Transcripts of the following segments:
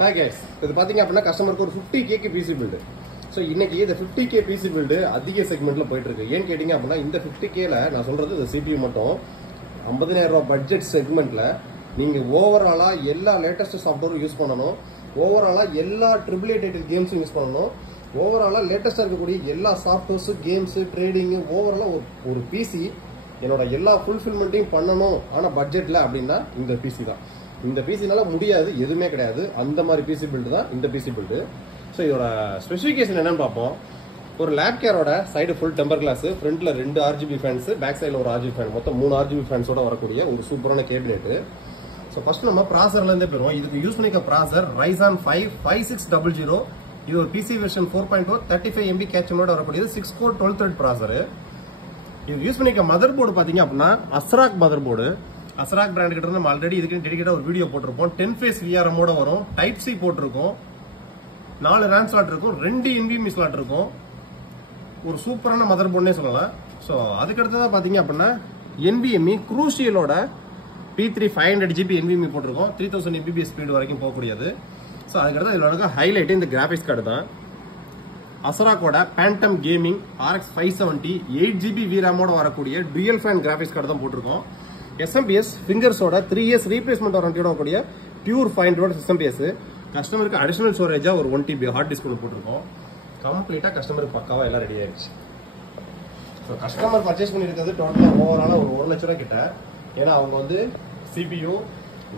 Hi guys, இது பாத்தீங்க அப்படின்னா கஸ்டமருக்கு ஒரு 50K பிசி பில்டு. ஸோ இன்னைக்கு இந்த 50K பிசி பில்டு அதிக செக்மெண்ட்ல போயிட்டு இருக்கு. ஏன்னு கேட்டீங்க அப்படின்னா இந்த 50Kல நான் சொல்றது இந்த CPU மட்டும் 50,000 ரூபாய் பட்ஜெட் செக்மெண்ட்ல நீங்க ஓவராலா எல்லா லேட்டஸ்ட் சாஃப்ட்வேரும் யூஸ் பண்ணணும், ஓவராலா எல்லா AAA டைட்டில் கேம்ஸும் யூஸ் பண்ணணும், ஓவராலா லேட்டஸ்டா இருக்கக்கூடிய எல்லா சாஃப்ட்வேர்ஸ், கேம்ஸ், ட்ரேடிங், ஓவராலா ஒரு பிசி என்னோட எல்லா ஃபுல்ஃபில்மெண்ட்டையும் பண்ணணும். ஆனா பட்ஜெட்ல அப்படின்னா இந்த பிசி தான். இந்த பிசினால முடியாது, எதுவுமே கிடையாது. அந்த மாதிரி பிசி பில்டு தான் இந்த பிசி பில்டு. ஸோ இதோட ஸ்பெசிஃபிகேஷன் என்னன்னு பார்ப்போம். ஒரு லேப் கேரோட சைடு ஃபுல் டெம்பர் கிளாஸ், ஃப்ரண்ட்ல 2 RGB ஃபேன்ஸ், பேக் சைடில் ஒரு RGB ஃபேன், மொத்தம் 3 RGB ஃபேன்ஸோட வரக்கூடிய ஒரு சூப்பரான கேபினெட். ஸோ ஃபர்ஸ்ட் நம்ம ப்ராசர்ல இருந்தே போயிடுவோம். இதுக்கு யூஸ் பண்ணிக்க ப்ராசர் Ryzen 5 5600. இது ஒரு பிசி வெர்ஷன் 4.0 35 MB கேட்சனோட வரக்கூடியது 6 கோர் 12 த்ரெட் ப்ராசர். இது யூஸ் பண்ணிக்க மதர் போர்டு பாத்தீங்க அப்படின்னா அஸ்ராக் மதர் போர்டு. அஸ்ராக் பிராண்ட் கிட்ட நம்ம ஆல்ரெடி இதுக்கு டெடிகேட்டா ஒரு வீடியோ போட்டிருப்போம். 10 ஃபேஸ் VRM ஓட வரும், டைப் சி போட்டிருக்கும், 4 RAM ஸ்லாட் இருக்கும், 2 NVMe ஸ்லாட் இருக்கும். ஒரு சூப்பரான மதர் போர்டுனே சொல்லலாம். ஸோ அதுக்கடுத்ததான் பாத்தீங்க அப்படின்னா NVMe குரூஷியலோட P3 500GB NVMe போட்டிருக்கோம், 3000 Mbps ஸ்பீடு வரைக்கும் போகக்கூடியது. ஸோ அதுக்கடுத்து இதோட இருக்க ஹைலைட் இந்த கிராபிக்ஸ் கார்டு தான். அசராக்கோட phantom gaming RX 570 8GB VRAM ஓட வரக்கூடிய டுயல் ஃபேன் கிராபிக்ஸ் கார்டு தான் போட்டிருக்கோம். SMPS ஃபிங்கர்ஸோட 3 years ரீப்ளேஸ்மெண்ட் வாரண்டியோட வரக்கூடிய பியூர் 500 SMPS. கஸ்டமருக்கு அடிஷனல் ஸ்டோரேஜா ஒரு 1 TB ஹார்ட் டிஸ்க் போட்டிருக்கோம். கம்ப்ளீட்டா கஸ்டமருக்கு பக்காவா எல்லாம் ரெடி ஆயிடுச்சு. ஸோ கஸ்டமர் பர்ச்சேஸ் பண்ணிருக்கிறது டோட்டலா ஓவராலா ஒரு 1 லட்ச ரூபாய் கிட்ட. ஏன்னா அவங்க வந்து CPU,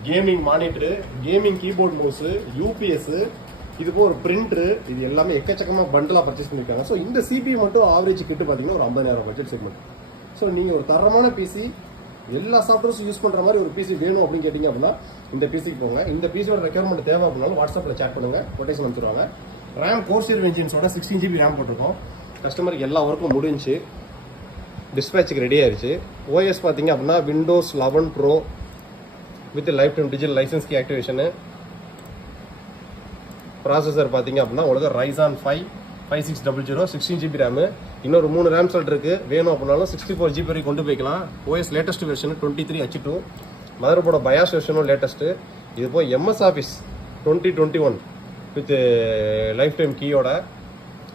gaming monitor, gaming keyboard mouse, UPS, இதுக்கு ஒரு பிரிண்டர், இது எல்லாமே எக்கச்சக்கமா பண்டலா பர்ச்சேஸ் பண்ணிருக்காங்க. ஸோ இந்த CPU மட்டும் ஆவரேஜ் கிட்ட பாத்தீங்கன்னா ஒரு 50,000 பட்ஜெட் செக்மெண்ட். ஸோ நீங்க ஒரு தரமான பிசி, எல்லா சாஃப்ட்வேர்ஸும் யூஸ் பண்ற மாதிரி ஒரு பிசி வேணும் அப்படின்னு கேட்டீங்க அப்படின்னா இந்த பிசிக்கு போங்க. இந்த பிசியோட ரெக்யர்மெண்ட் தேவை அப்படின்னாலும் வாட்ஸ்அப்ல சேட் பண்ணுங்க, கொட்டேஷன் அனுப்பிச்சிருவாங்க. RAM கோர்சியர் என்ஜின்ஸோட 16GB RAM போட்டிருக்கோம். கஸ்டமருக்கு எல்லா ஒர்க்கும் முடிஞ்சு டிஸ்பேச்சுக்கு ரெடி ஆயிருச்சு. OS பாத்தீங்க அப்படின்னா Windows 11 Pro with life time digital license key activation. Processor பாத்தீங்க அப்படின்னா உங்களுக்கு Ryzen 5 5600 16GB RAM, இன்னொரு 3 RAM ஸ்லாட் இருக்கு. வேணும் அப்படின்னாலும் 64GB வரை கொண்டு போய்க்கலாம். OS latest version 23H2. Mother போர்டோட பயாஸ் வெர்ஷனும் லேட்டஸ்ட். இது போய் MS Office 2021 with life time கீயோட.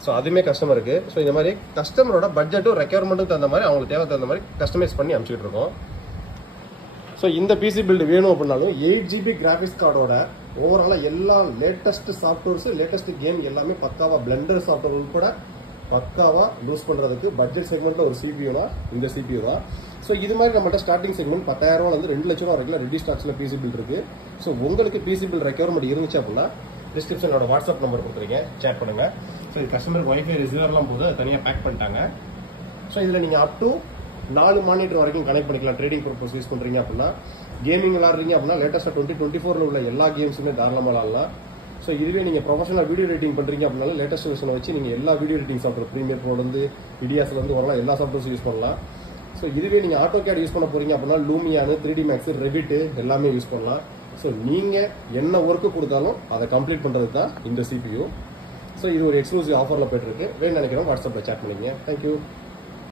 ஸோ அதுவுமே கஸ்டமருக்கு. ஸோ இந்த மாதிரி கஸ்டமரோட பட்ஜெட்டும் ரெக்யர்மெண்ட்டுக்கு தகுந்த மாதிரி அவங்களுக்கு தேவை தகுந்த மாதிரி கஸ்டமைஸ் பண்ணி அனுப்பிச்சிட்டு இருக்கோம். ஸோ இந்த பிசி பில்டு வேணும் அப்படின்னாலும் 8GB கிராபிக்ஸ் கார்டோட ஓவராலாக எல்லா லேட்டஸ்ட் சாஃப்ட்வேர்ஸ், லேட்டஸ்ட் கேம் எல்லாமே பக்காவா பிளெண்டர் சாஃப்ட்வேர் உட்பட பக்காவா யூஸ் பண்றதுக்கு பட்ஜெட் செக்மெண்ட்ல ஒரு CPU தான் இந்த CPU தான். ஸோ இது மாதிரி நம்மகிட்ட ஸ்டார்டிங் செக்மெண்ட் 10,000 ரூபாய் 2 லட்ச ரூபா வரைக்கும் ரெடி ஸ்டாக்ஸ்ல பிசி பில் இருக்கு. ஸோ உங்களுக்கு பிசி பில் ரெக்யர்மெண்ட் இருந்துச்சு அப்படின்னா டிஸ்கிரிப்ஷனோட வாட்ஸ்அப் நம்பர் கொடுத்துருங்க, சேட் பண்ணுங்க. ஸோ இது கஸ்டமருக்கு வைஃபை ரிசீவர்லாம் போது தனியாக பேக் பண்ணிட்டாங்க. ஸோ இதில் நீங்கள் அப் டு 4 மானிட்டர் வரைக்கும் கனெக்ட் பண்ணிக்கலாம். ட்ரேடிங் பர்பஸ் யூஸ் பண்றீங்க அப்படின்னா, கேமிங் விளாடுறீங்க அப்படின்னா லேட்டஸ்டா 2024 உள்ள எல்லா கேம்ஸுமே தாராளமாக விளாடலாம். ஸோ இதுவே நீங்க ப்ரொஃபஷனல் வீடியோ எடிட்டிங் பண்றீங்க அப்படின்னா லேட்டஸ்ட் வெர்ஷனை வச்சு நீங்க எல்லா வீடியோ எடிட்டிங் சாஃப்ட்வேர் ப்ரீமியர் ப்ரோல இருந்து விடியாஸ்ல இருந்து வரலாம், எல்லா சாஃப்ட்வேர்ஸும் யூஸ் பண்ணலாம். ஸோ இதுவே நீங்க AutoCAD யூஸ் பண்ண போறீங்க அப்படின்னா லூமியானு, 3D Max, Revit எல்லாமே யூஸ் பண்ணலாம். ஸோ நீங்க என்ன ஒர்க்கு கொடுத்தாலும் அதை கம்ப்ளீட் பண்றது தான் இந்த CPU. ஸோ இது ஒரு எக்ஸ்க்ளூசிவ் ஆஃபர்ல போயிட்டு இருக்கு. வேணும்னு நினைக்கிறோம் வாட்ஸ்அப்ல சேட் பண்ணிக்கங்க. தேங்க்யூ.